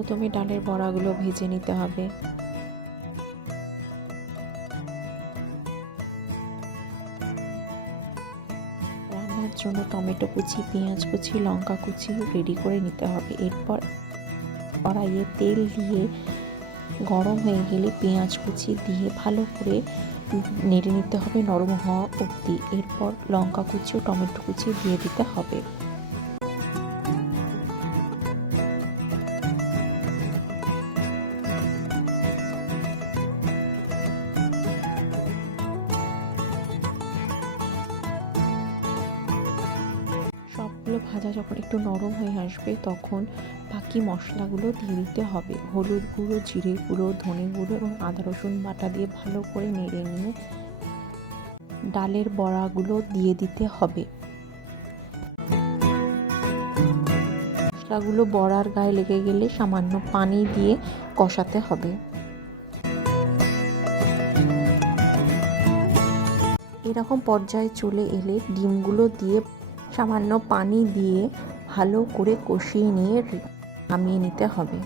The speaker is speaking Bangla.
প্রথমে ডালের বড়াগুলো ভেজে নিতে হবে। রান্নার জন্য টমেটো কুচি, পেঁয়াজ কুচি, লঙ্কা কুচি রেডি করে নিতে হবে। এরপর কড়াইয়ে তেল দিয়ে গরম হয়ে গেলে পেঁয়াজ কুচি দিয়ে ভালো করে নেড়ে নিতে হবে নরম হওয়া অবধি। এরপর লঙ্কা কুচি ও টমেটো কুচি দিয়ে দিতে হবে। সবগুলো ভাজা যখন একটু নরম হয়ে আসবে তখন বাকি মশলাগুলো দিয়ে দিতে হবে। হলুদ গুঁড়ো, জিরে গুঁড়ো, ধনে গুঁড়ো এবং আদা রসুন বাটা দিয়ে ভালো করে নেড়ে নিয়ে ডালের বড়াগুলো দিয়ে দিতে হবে। মশলাগুলো বড়ার গায়ে লেগে গেলে সামান্য পানি দিয়ে কষাতে হবে। এরকম পর্যায়ে চলে এলে ডিমগুলো দিয়ে সামান্য পানি দিয়ে ভালো করে কষিয়ে নিয়ে নামিয়ে নিতে হবে।